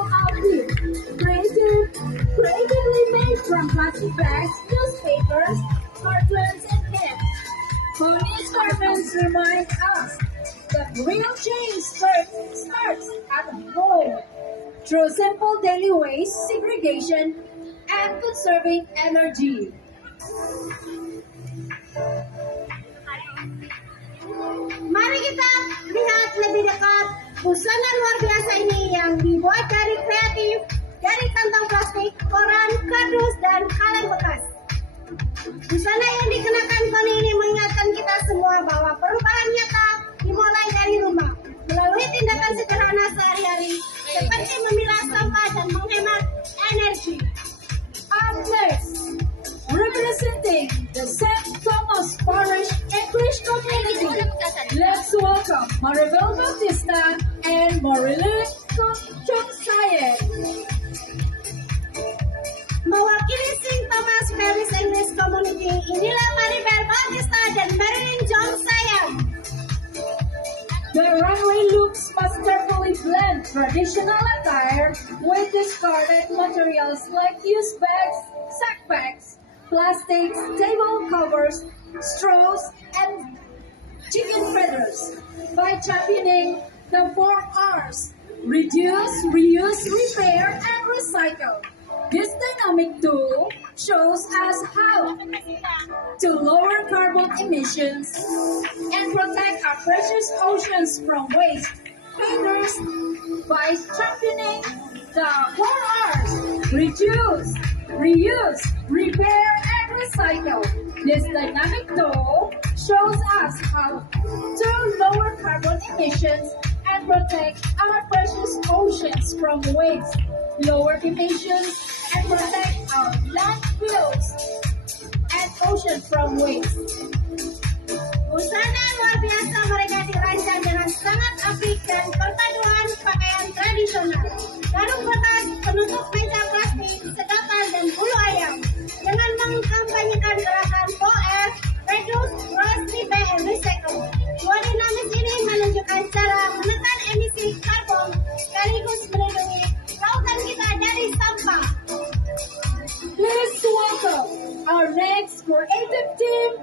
recyclable outfit. Creatively made from plastic bags, newspapers, cartons, and cans. Ponies garments remind us that real change starts at home through simple daily waste segregation and conserving energy. Mari kita lihat lebih dekat busana luar biasa ini yang dibuat dari kreatif, dari kantong plastik, koran, kardus, dan kaleng bekas. Busana yang dikenakan Koni ini mengingatkan kita semua bahwa perubahan nyata dimulai dari rumah, melalui tindakan sederhana sehari-hari, seperti memilah sampah dan menghemat energi. Up next, representing the St. Thomas Parish English community, let's welcome Maribel Bautista and Marilyn Chongsayen. Mewakili St. Thomas Parish English Community, inilah Maribel Bautista dan Marilyn John Sayang. The runway looks must carefully blend traditional attire with discarded materials like used bags, sack bags, plastics, table covers, straws, and chicken feathers by championing the 4 Rs: reduce, reuse, repair, and recycle. This dynamic tool shows us how to lower carbon emissions and protect our precious oceans from waste. Painters by championing the 4 Rs: reduce, reuse, repair, and recycle. This dynamic tool shows us how to lower carbon emissions and protect our precious oceans from waste, lower emissions, and protect our landfills and ocean from waste. Busana luar biasa mereka dirancang dengan sangat apik dan perpaduan pakaian tradisional. Karung bekas, penutup meja plastik, sedotan, dan bulu ayam. Dengan mengkampanyekan gerakan 4R, Reduce, Reuse, Repair, and Recycle. Dua dinamis ini menunjukkan cara menekan emisi karbon sekaligus melindungi lautan kita dari sampah. Please welcome our next creative team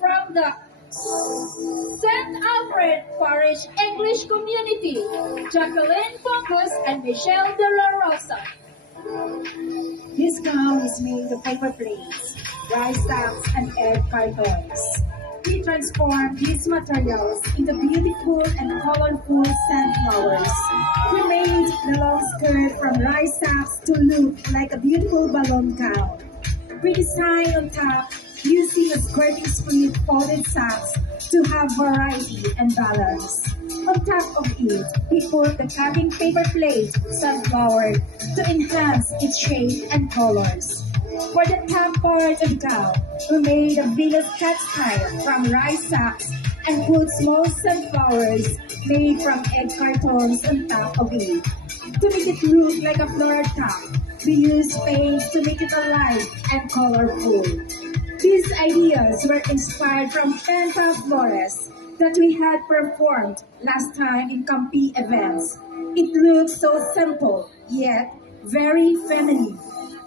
from the St. Alfred Parish English Community, Jacqueline Focus and Michelle De La Rosa. This gown is made of paper plates, rice sacks, and egg cartons. We transform these materials into beautiful and colorful sunflowers. We made the long skirt from rice sacks to look like a beautiful balloon gown. We designed on top using a skirting split folded sacks to have variety and balance. On top of it, we put the cutting paper plate sunflower to enhance its shape and colors. For the top part of the gown, we made a Venus cut style from rice sacks and put small sunflowers made from egg cartons on top of it. To make it look like a floral top, we used paints to make it alive and colorful. These ideas were inspired from Penta Flores that we had performed last time in Campi events. It looks so simple, yet very feminine,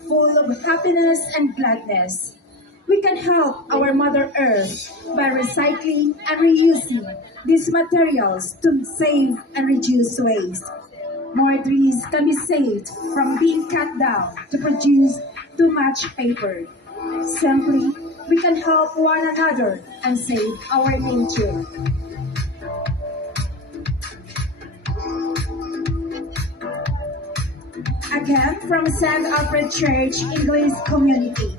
full of happiness and gladness. We can help our Mother Earth by recycling and reusing these materials to save and reduce waste. More trees can be saved from being cut down to produce too much paper. Simply, we can help one another and save our nature. Again, from St. Alfred Church English Community.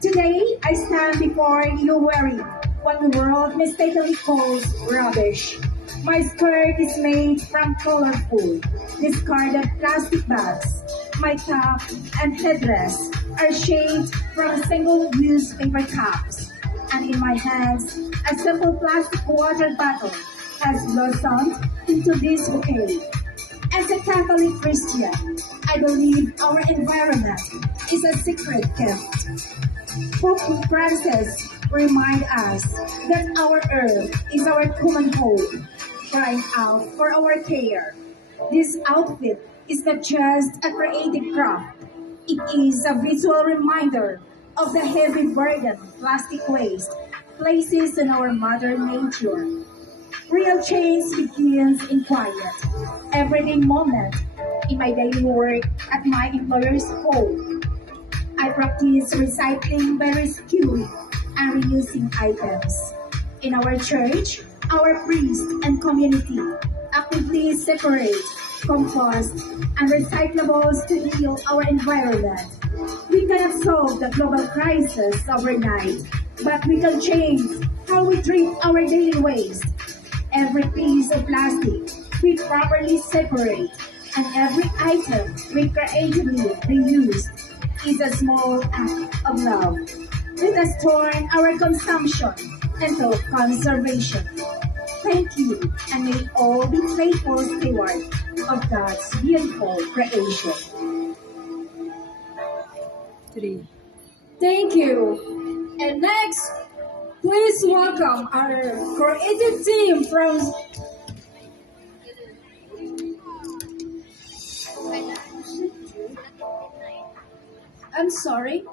Today, I stand before you wearing what the world mistakenly calls rubbish. My skirt is made from colorful, discarded plastic bags. My top and headdress are shaped from single-use paper cups. And in my hands, a simple plastic water bottle has blossomed into this bouquet. As a Catholic Christian, I believe our environment is a sacred gift. Pope Francis remind us that our earth is our common home, crying out for our care. This outfit is not just a creative craft, it is a visual reminder of the heavy burden plastic waste places on our mother nature. Real change begins in quiet, everyday moment in my daily work at my employer's home. I practice recycling by rescuing and reusing items. In our church, our priest and community actively separate compost and recyclables to heal our environment. We cannot solve the global crisis overnight, but we can change how we treat our daily waste. Every piece of plastic we properly separate and every item we creatively reuse is a small act of love. Let us turn our consumption into conservation. Thank you, and may all be faithful stewards of God's beautiful creation. Thank you. And next, please welcome our creative team from. I'm sorry.